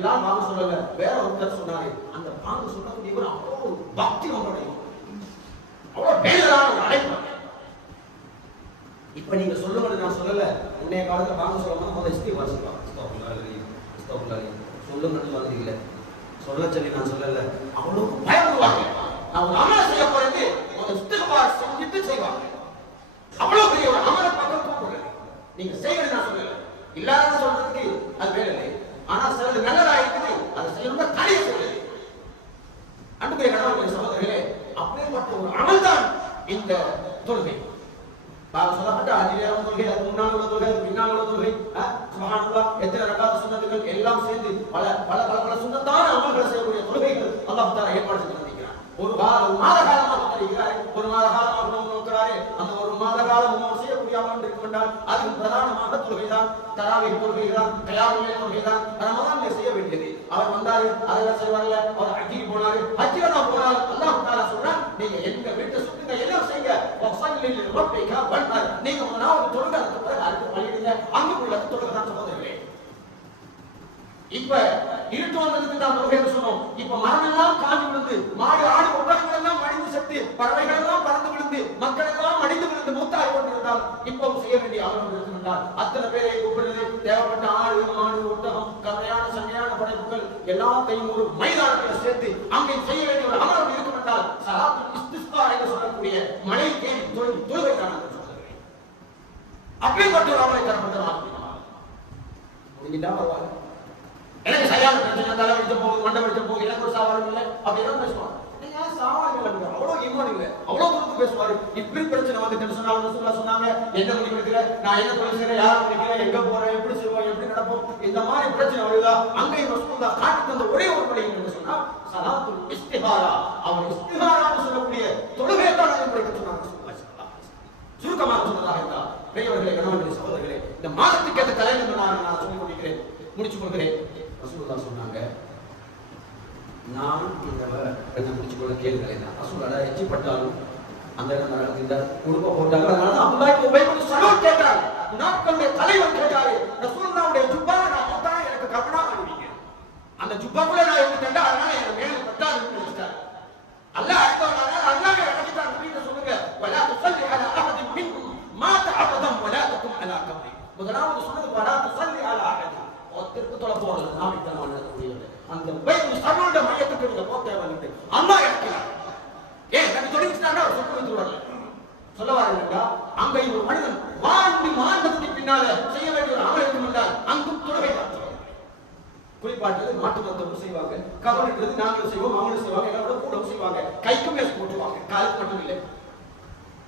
இன்னைக்கு விழா பாம்பு சொல்லல. வேற ஒருத்தர் சொன்னாரு. அந்த பாம்பு சொல்லக்கூடிய ஒரு அவ்வளவு பக்தி உங்களுடைய அவ்வளவு பேரலான ஒரு அழைப்பு இப்ப நீங்க சொல்லுங்க நான் சொல்லல. முன்னைய காலத்துல பாம்பு சொல்லணும் முதல்ல இஸ்தி வாசிக்கலாம் சொல்லுங்கன்னு சொல்றது இல்லை. சொல்ல சொல்லி நான் சொல்லல. அவ்வளவு பயப்படுவாங்க நான் ஒரு அமலை செய்ய போறது ஒரு இஸ்திகபார் செஞ்சுட்டு செய்வாங்க அவ்வளவு பெரிய ஒரு அமலை பக்கம் போகல நீங்க செய்யறது நான் சொல்லல. இல்லாத சொல்றதுக்கு அது வேலை இல்லை ஆனா சிலது நல்லதா இருக்குது. அதை செய்யணும் தடைய சொல்லுது. அன்புக்குரிய கடவுளுடைய சகோதரர்களே அப்படிப்பட்ட ஒரு அமல் தான் இந்த தொழுகை. சொல்லப்பட்ட அதிகாரம் தொழுகை அது முன்னால் உள்ள தொழுகை அது பின்னால் உள்ள தொழுகை சுபஹானல்லாஹ் எத்தனை ரகாத சுன்னத்துகள் எல்லாம் சேர்ந்து பல பல பல பல சுன்னத்தான அமல்களை செய்யக்கூடிய தொழுகைகள் அல்லாஹ் தஆலா ஏற்பாடு செய்து தந்திருக்கிறார் ஒரு வார ஒரு மாத காலமாக தந்திருக்கிறார் ஒரு மாத காலமாக உணவு நோக்கிறாரே அந்த ஒரு மாத காலம் உணவு செய்யக்கூடிய அமல் இருக்கும் என்றால் அது பிரதானமாக தொழுகைதான் தராவிக தொழுகைதான் கயாமுல்லை தொழுகைதான் ரமதான்ல செய்ய வேண்டியது. அவர் வந்தாரு அதெல்லாம் செய்வாங்கல்ல அவர் ஹஜ்ஜிக்கு போனாரு. ஹஜ்ஜில நான் போனாரு. அல்லாஹ் தாரா சொல்றான் நீங்க எங்க வீட்டை சுத்துங்க எல்லாம் செய்யுங்க. வஸல்லில் ரப்பிக பண்ணாரு நீங்க முதலாவது தொழுகை அதுக்கு பிறகு அடுத்து பள்ளியில அங்குள்ள தொழுகை தான் சகோதரர்களே இப்ப இருட்டு வந்ததுக்கு தான் தொழுகைன்னு சொன்னோம். இப்ப மரம் எல்லாம் காஞ்சி விழுந்து மாடு ஆடு ஒட்டகங்கள் எல்லாம் மடிந்து செத்து பறவைகள் எல்லாம் பறந்து விழுந்து மக்கள் எல்லாம் மடிந்து விழுந்து மூத்தாய் கொண்டிருந்தால் இப்பவும் செய்ய வேண்டிய அலுவலகம் இருக்கின்றார் அத்தனை பேரை கூப்பிடுறது தேவைப்பட்ட ஆடு மாடு ஒட்டகம் கதையான சங்கையான படைப்புகள் எல்லாத்தையும் ஒரு மைதானத்தில் சேர்த்து அங்கே செய்ய வேண்டிய ஒரு அமர்வு இருக்கும் என்றால் சலாத்து இஸ்திஸ்கா என்று சொல்லக்கூடிய மழை தேடி தொழில் தொழுகை தான் அப்படிப்பட்ட ஒரு அமலை தரப்பட்ட முடிஞ்சிட்டா பரவாயில்ல. எனக்கு சரியான பிரச்சனை தலை வெடிச்ச போகுது மண்டை வெடிச்ச போகுது எனக்கு ஒரு சவால் இல்லை. அப்படின்னு பேசுவாங்க. அவ்வளவு ஈமான் இல்லை அவ்வளவு தூரத்துக்கு பேசுவாரு. இப்படி பிரச்சனை வந்து சொன்னாங்க ரசூலுல்லாஹ் சொன்னாங்க? என்ன நான் என்ன தொழில் செய்யறேன்? யார் முடிக்கிறேன் எங்க போறேன்? எப்படி செய்வோம்? எப்படி நடப்போம்? இந்த மாதிரி பிரச்சனை வருதா? அங்கே ரசூலுல்லாஹ் காட்டி தந்த ஒரே ஒரு வழி என்ன சொன்னா சலாத்துல் இஸ்திஹாரா. அவர் இஸ்திஹாரான்னு சொல்லக்கூடிய தொழுகையை தான் சொன்னாங்க. சுருக்கமாக சொன்னதாக பெரியவர்களே கணவர்களே சகோதரர்களே இந்த மாதத்துக்கு ஏற்ற கலை நான் நான் கொண்டிருக்கிறேன். முடிச்சு கொள்கிறேன். ரசூலுல்லா சொன்னாங்க நான் இந்த என்ன முடிச்சுக்கொள்ள கொள்ள கேளுங்களே நான் ரசூலா எச்சிப்பட்டாலும் அந்த இடம் நடக்குது இந்த குடும்ப போட்டாங்க அதனால தான் உபயோகம் உபை கேட்டார். நாட்களுடைய தலைவர் கேட்டாரு. ரசூலுல்லாவுடைய ஜுப்பா நான் பார்த்தா எனக்கு கவனா அனுப்பிங்க அந்த ஜுப்பாக்குள்ள நான் இருந்துட்டேன் அதனால எனக்கு மேல பட்டாதுன்னு வச்சுட்டாரு அல்லாஹ் அடுத்தவனால அல்லாஹ் இறக்கிட்டார் நபிகிட்ட சொல்லுங்க வலா துஸல்லி அலா அஹதின் மின்கும் மாத அபதம் வலா தகும் அலா கப்ரி முதலாவது சொன்னது வலா துஸல்லி அலா அஹதின் ஒருத்தருக்கு தொலை போறது நாவித்தனமான முடியவில்லை அந்த பைபிள் சர்வோட மையத்துக்கு நீங்க போக தேவையில்லை அல்லாஹ் இறக்கிறார் ஏன் எனக்கு சொல்லிச்சுட்டாங்க அவர் சொத்து வைத்து சொல்ல வரீங்களா அங்க ஒரு மனிதன் வாழ்ந்து மாண்டதுக்கு பின்னால செய்ய வேண்டிய ஒரு அமல் இருக்கும் என்றால் அங்கும் துறவை குறிப்பாட்டு மாட்டு மருத்துவம் செய்வாங்க கவனிக்கிறது நாங்களும் செய்வோம் அவங்களும் செய்வாங்க எல்லாரும் கூட செய்வாங்க. கைக்கு மேல போட்டுவாங்க காலுக்கு மட்டும் இல்லை.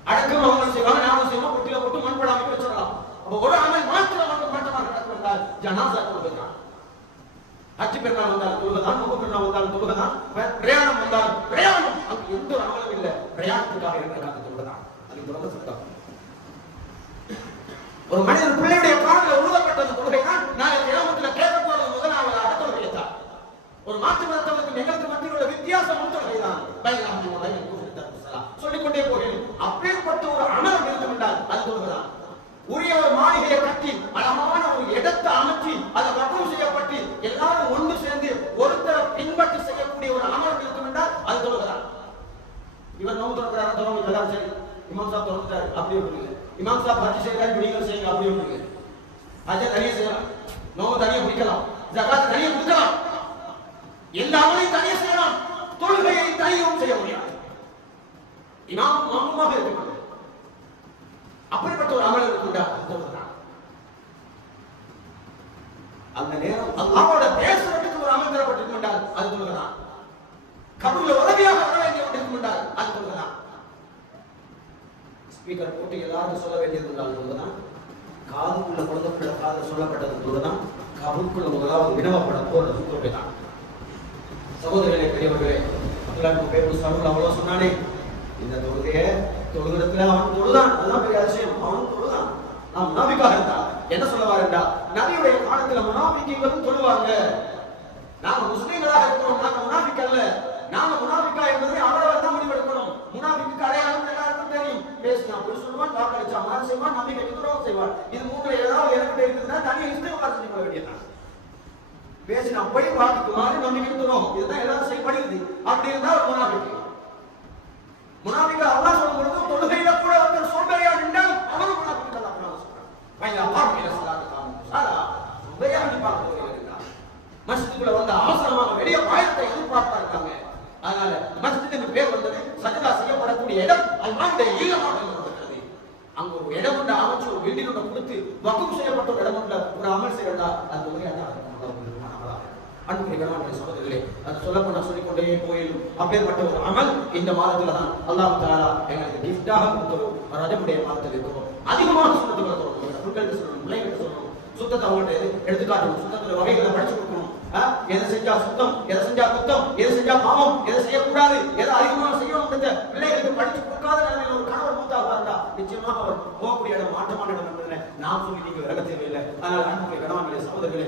அடக்கம் அவங்களும் செய்வாங்க நாங்களும் செய்வோம் குட்டியில போட்டு மண் படாம வச்சிடலாம் அப்ப ஒரு அமல் மாத்திரம் அவங்க மாற்றமாக நடக்கும் என்றால் ஜனாசா தொழுகைதான் அச்சு பெருநாள் வந்தாலும் தொழுகதான் முக பெருநாள் வந்தால் தொழுகைதான் பிரயாணம் வந்தாலும் பிரயாணம். அங்கு எந்த ஒரு அமல் பிரயாணத்துக்காக இருக்கிறாங்க தொழுகைதான் அது தொழுகை சட்டம் ஒரு மனிதன் பிள்ளையுடைய காலில் உழுதப்பட்டது கொள்கைதான் தான் நாங்கள் கிராமத்தில் கேட்க போறது முதலாவதாக தொழுகை தான் ஒரு மாற்று மருத்துவருக்கு எங்களுக்கு மத்தியில் உள்ள வித்தியாசம் தொழுகை தான் சொல்லிக்கொண்டே போகிறேன். அப்பேற்பட்ட ஒரு அமரம் இருக்கும் என்றால் அது தொழுகைதான் உரிய ஒரு மாளிகையை கட்டி அழகான ஒரு இடத்தை அமைச்சு அது இவர் நோம்பு திறக்கிறாரு தொடர்ந்து எல்லாரும் சரி. இமாம் சாப் திறந்துட்டாரு அப்படி அப்படிங்க இமாம் சாப் ஹஜ் செய்யறாரு நீங்கள் செய்யுங்க அப்படி அப்படிங்க இல்லை ஹஜ்ஜை தனியாக செய்யலாம். நோம்பு தனியாக பிடிக்கலாம் ஜகாத் தனியாக கொடுக்கலாம். எல்லா அமலையும் தனியாக செய்யலாம். தொழுகையை தனியும் செய்ய முடியாது. இமாம் மாமுமாக இருக்க அப்படிப்பட்ட ஒரு அமல் இருக்குண்டா அந்த நேரம் அல்லாவோட பேசுறதுக்கு ஒரு அமல் தரப்பட்டிருக்கின்றால் அது தொழுகிறான் கபூர்ல உதவியாக வர வேண்டிய ஒன்று இருக்கின்றால் அது ஸ்பீக்கர் போட்டு எல்லாரும் சொல்ல வேண்டியது என்றால் தொழுகிறான் காதுக்குள்ள குழந்தைக்குள்ள காது சொல்லப்பட்டது தொழுகிறான் கபூருக்குள்ள முதலாவது வினவப்பட போறது தொழுகிறான் சகோதரர்களே பெரியவர்களே அப்துல்லா பேர் சருள் அவ்வளவு சொன்னானே இந்த தொழுகைய தொழுகிறதுல அவன் தொழுதான். அதுதான் பெரிய அதிசயம். அவன் தொழுதான். நாம் முனாபிக்காக இருந்தா என்ன சொல்ல என்றா நபியுடைய காலத்துல முனாபிக்கைகளும் தொழுவாங்க. நாம முஸ்லீம்களாக இருக்கிறோம் நாங்க முனாபிக்கல்ல. நாம முனாபிக்கா என்பதை அவரவர் தான் முடிவெடுக்க செய்வான் பொய் சொல்லுவான் வாக்களிச்சான் மாதிரி செய்வான் நம்பிக்கைக்கு துரோகம் செய்வான். இது மூணுல ஏதாவது எனக்கு இருக்குதுன்னா தனி இஸ்திகபார் செஞ்சு கொள்ள வேண்டியதான் பேசினா போய் வாக்குக்கு மாறு நம்பிக்கை துரோகம். இதுதான் எல்லாரும் செய்யப்படுகிறது. அப்படி இருந்தா ஒரு முனாபிக்கு. முனாபிக்கு அல்லாஹ் சொல்லும் பொழுது தொழுகையில கூட வந்து சோம்பேறியா நின்றால் அவரும் முனாபிக்கு தான் குர்ஆன்ல சொல்றான். அப்பா பாப்பில சலாத்து காமு சாலா சோம்பேறியா நிப்பாங்க. தொழுகையில நின்றால் அவசரமாக வெளியே பாயத்தை எதிர்பார்த்தா இருக்காங்க. அதனால மஸ்ஜிதுக்கு பேர் வந்தது சஜதா செய்யப்படக்கூடிய இடம் அல்லாஹ்வுடைய இல்லமாக இருக்கிறது அங்க ஒரு இடம் ஒன்று அமைச்சு ஒரு பில்டிங் ஒன்று கொடுத்து வக்கம் செய்யப்பட்ட ஒரு இடம் ஒன்று ஒரு அமல் செய்யறதா அந்த ஒரு இடம் சகோதரர்களே அது சொல்லப்பட்ட சொல்லிக்கொண்டே போயிடும். அப்பேற்பட்ட ஒரு அமல் இந்த மாதத்துல தான் அல்லாஹ் தாலா எங்களுக்கு கிஃப்டாக கொடுத்தோம் ரஜமுடைய மாதத்தில் இருக்கிறோம். அதிகமாக சொல்லணும். பிள்ளைகளுக்கு சொல்லணும் சுத்தத்தை அவங்கள்ட்ட எது எடுத்துக்காட்டணும். சுத்தத்துல வகைகளை படிச்சு கொடுக்கணும். ஆ? எதை செஞ்சா சுத்தம் எதை செஞ்சா குத்தம் எதை செஞ்சா பாவம் எதை செய்யக்கூடாது எதை அதிகமாக செய்யணும் பிள்ளைகளுக்கு படிச்சு கொடுக்காத நிலைமையில் ஒரு கணவர் மூத்தாக இருந்தா நிச்சயமாக அவர் போகக்கூடிய இடம் மாற்றமான இடம் என்பதில்லை சொல்லி நீங்க விலக தேவையில்லை. அதனால அன்புடைய கணவன்களே சகோதரர்களே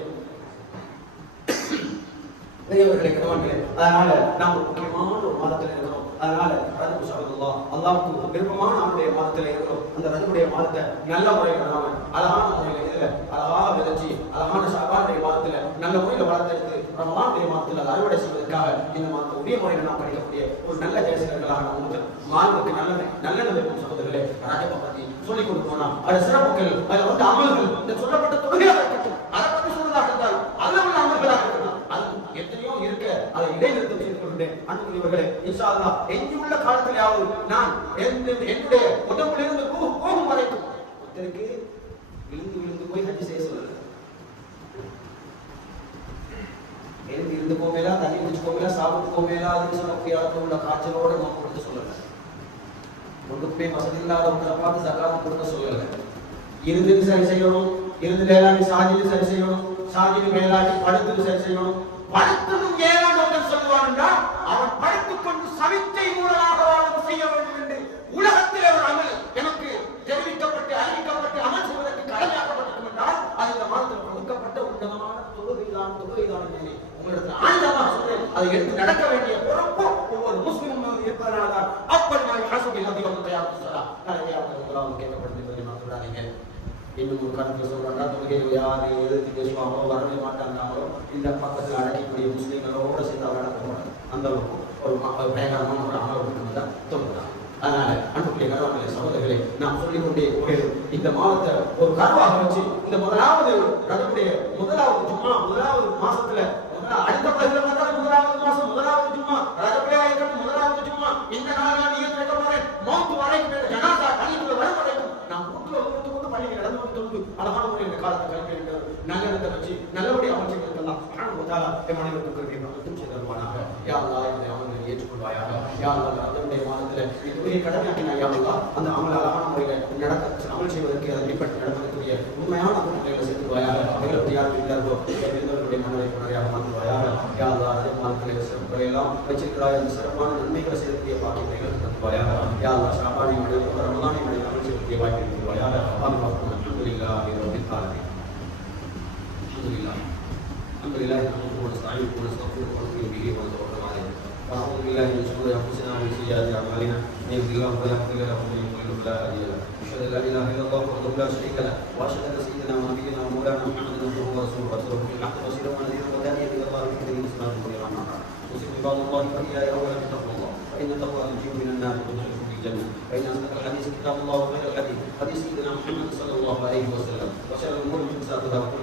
பெரியவர்களை கணவன்களே அதனால நாம் ஒரு முக்கியமான ஒரு மாதத்தில் இருக்கிறோம். அதனால ரஜபு சகதுல்லா அல்லாவுக்கு விருப்பமான அவனுடைய மாதத்தில் இருக்கிறோம். அந்த ரஜபுடைய மாதத்தை நல்ல முறையில் நாம அழகான முறையில் இதில் அழகாக விதைச்சு அழகான ஷாபானுடைய மாதத்தில் நல்ல முறையில் வளர்த்தெடுத்து ரமலானுடைய மாதத்தில் அதை அறுவடை செய்வதற்காக இந்த மாதத்தை உரிய முறையில் நாம் படிக்கக்கூடிய ஒரு நல்ல ஜெயசீலர்களாக நாம் வந்து மாதத்துக்கு நல்ல நல்ல வைக்கும் சகோதரர்களே ரஜபை பற்றி சொல்லிக் கொடுப்போம் அது சிறப்புகள் அதுல வந்து அமல்கள் இந்த சொல்லப்பட்ட பெரியவர்களே இன்ஷா அல்லாஹ் எஞ்சியுள்ள காலத்திலேயாவது நான் என்னுடைய உடம்பிலிருந்து ரூஹ் போகும் வரைக்கும் ஒருத்தருக்கு விழுந்து விழுந்து போய் ஹஜ் செய்ய சொல்லல. எழுந்து இருந்து போவேலா தண்ணி குடிச்சு போவேலா சாப்பிட்டு போவேலா அதுன்னு சொல்லக்கூடிய அளவுக்கு உள்ள காய்ச்சலோட நோக்கம் கொடுத்து சொல்லல. கொண்டு போய் வசதி இல்லாதவங்களை பார்த்து சக்காத்து கொடுக்க சொல்லல. இருந்து சரி செய்யணும் இருந்து மேலாண்மை சாதியில் சரி செய்யணும் சாதியில் மேலாண்மை படுத்து சரி செய்யணும். படுத்ததும் ஏழாண்டு ஒருத்தன் படித்துக் கொண்டு சவித்தை மூலமாக வாழ்வு செய்ய வேண்டும் என்று உலகத்திலே ஒரு அமல் எனக்கு தெரிவிக்கப்பட்டு அறிவிக்கப்பட்டு அமல் செய்வதற்கு கடமையாக்கப்பட்டிருக்கும் என்றால் அது இந்த மாதத்தில் கொடுக்கப்பட்ட உன்னதமான தொழுகைதான் தொழுகைதான் என்று உங்களுக்கு ஆழ்ந்தமாக சொன்னேன் அதை எடுத்து நடக்க வேண்டிய பொறுப்பு ஒவ்வொரு முஸ்லிமும் இருப்பதனால தான் அப்படி நான் ஹசபில் அதிகம் தயார் சொல்லலாம் நிறைய அவங்க கேட்கப்படுது என்பதை நான் இன்னும் ஒரு கருத்துல சொல்றாங்க தொழுகையில் யாரு எதிர்த்து பேசுவாங்களோ வரவே மாட்டாங்களோ இந்த பக்கத்தில் அடக்கக்கூடிய முஸ்லீம்களோட சேர்ந்து அவர் அடக்க அந்த அளவுக்கு. ஒரு ம- ஒரு பயங்கரமான ஒரு அமர்வு இருக்கிறதா தோன்றுதான் அதனால அன்புடைய கணவர்களே சகோதரர்களே நாம் சொல்லிக் கொண்டே போயிடும் இந்த மாதத்தை ஒரு கருவாக வச்சு இந்த முதலாவது ரதமுடைய முதலாவது ஜும்மா முதலாவது மாசத்துல அடுத்த பதில முதலாவது மாசம் முதலாவது ஜும்மா ரதப்பையா இருக்கட்டும் முதலாவது ஜும்மா இந்த நாள் நான் நீங்க கேட்க போறேன் மௌத்து வரைக்கும் ஜனாதா கணிக்குள்ள வரும் வரைக்கும் நாம் வீட்டுல வந்து கொண்டு பள்ளிக்கு நடந்து வந்து தொண்டு அழகான முறையில் இந்த காலத்தை கல்வி வேண்டும் நல்லெண்ணத்தை வச்சு நல்லபடியாக அமைச்சு இருக்கலாம் என் மனைவி மக்களுக்கும் செய்து தருவானாக யா அல்லாஹ் என்னை ஏற்றுக்கொள்வாயாக யா அல்லாஹ் அதனுடைய மாதத்தில் இதுவரை கடமையாக்கினா யா அல்லாஹ் அந்த அமல் அழகான முறையில் நடக்க அமல் செய்வதற்கு அதை அடிப்பட்டு நடக்கக்கூடிய உண்மையான முறைகளை சேர்த்துவாயாக எங்களுக்கு யார் இருந்தார்களோ இருந்தவர்களுடைய மனதை முறையாக மாற்றுவாயாக யா அல்லாஹ் அதே மாதத்தில் சிறப்புகளை எல்லாம் வச்சிருக்கிறாய் அந்த சிறப்பான நன்மைகளை செய்யக்கூடிய பாக்கியங்களை தருவாயாக யா அல்லாஹ் ஷாபானி மனித ரமதானி மனித அமல் செய்யக்கூடிய வாய்ப்பை தருவாயாக பாதுகாப்பு அல்ஹம்துலில்லாஹி ரப்பில் ஆலமீன் الحمد لله الحمد لله نحمده ونستعينه ونستغفره ونؤمن به ونتوكل عليه ونعوذ بالله من شرور أنفسنا ومن سيئات أعمالنا. من يهده الله فلا مضل له ومن يضلل فلا أشهد أن لا إله إلا الله وحده لا شريك له وأشهد أن سيدنا ونبينا ومولانا محمدا عبده ورسوله. إلى الله باذنه سبحانه وتعالى اما بعد أوصيكم عباد الله واياي اولا بتقوى الله. فإن التقوى تنجيكم من النار وتدخلكم الجنة. فإن أصدق الحديث كتاب الله وخير الحديث حديث سيدنا محمد صلى الله عليه وسلم. وشر الأمور محدثاتها وكل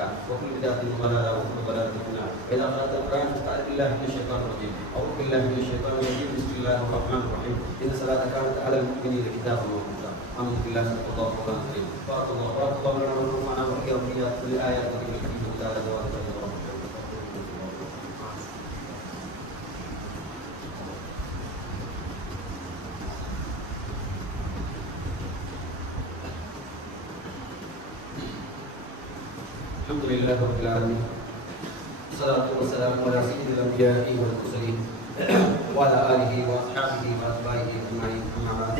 بدعة وكل بدعة ضلالة وكل ضلالة إذا قرأت القرآن فاستعذ بالله من الشيطان الرجيم. أعوذ بالله من الشيطان الرجيم. بسم الله الرحمن الرحيم. إن الصلاة كانت على المؤمنين كتابا موقوتا. الحمد لله صلى الله عليه وسلم بارك الله بارك الله لنا ونفعنا وإياكم بآيات الكريمة. تعالى وبارك الحمد لله رب العالمين. الصلاة والسلام على سيد الأنبياء والمرسلين وعلى آله وأصحابه وأتباعه أجمعين. أما بعد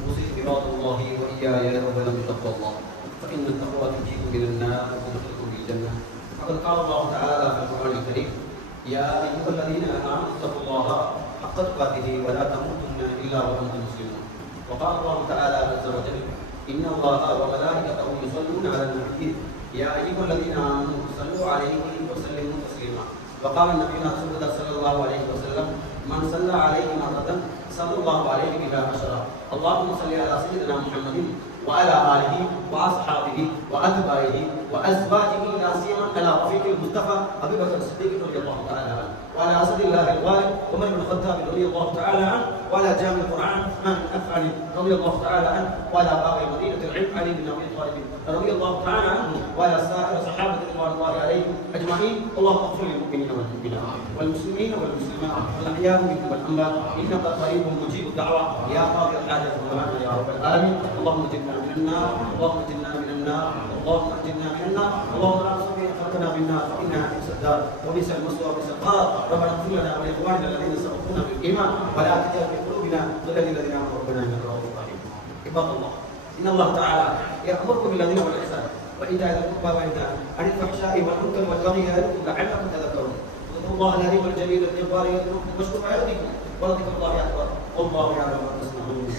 أوصيكم عباد الله وإياي أولا بتقوى الله. فإن التقوى تجيب من النار وتدخلكم الجنة فقد قال الله تعالى في القرآن الكريم يا أيها الذين آمنوا اتقوا الله حق تقاته ولا تموتن إلا وأنتم مسلمون. وقال الله تعالى عز وجل إن الله وملائكته يصلون على النبي يا أيها الذين آمنوا صلوا عليه وسلموا تسليما. وقال النبي صلى الله عليه وسلم من صلى عليه مرة صلى الله عليه بها عشرا اللهم صل على سيدنا محمد وعلى آله وأصحابه وأتباعه وأزواجه لا سيما على رفيق المصطفى أبي بكر الصديق رضي الله تعالى عنه. وعلى أسد الله الوالد عمر بن الخطاب رضي الله تعالى عنه وعلى جامع عثمان بن عفان رضي الله تعالى عنه وعلى باب مدينة العلم علي بن أبي طالب رضي الله تعالى عنه وعلى سائر صحابة رضوان الله عليهم أجمعين. اللهم اغفر للمؤمنين والمؤمنات والمسلمين والمسلمات والأحياء منهم والأموات إنك قريب مجيب الدعوة. يا قاضي والأمانة يا رب العالمين. اللهم من النار اللهم من النار اللهم اجرنا من النار اللهم لا تصبر أخرتنا بالنار فإنها بئس الدار وبئس المصير وبئس القرار. ربنا اغفر لنا ولإخواننا الذين سبقونا بالإيمان ولا تجعل في قلوبنا غلا للذين آمنوا. ربنا إنك رؤوف رحيم. عباد الله إن الله تعالى يأمركم بالذين والإحسان وإيتاء ذي القربى وينهى عن الفحشاء والمنكر والبغي يعظكم لعلكم تذكرون. اذكروا الله العظيم الجليل الجبار يذكركم واشكروا على ذكركم ولذكر الله أكبر. والله يعلم ما تصنعون.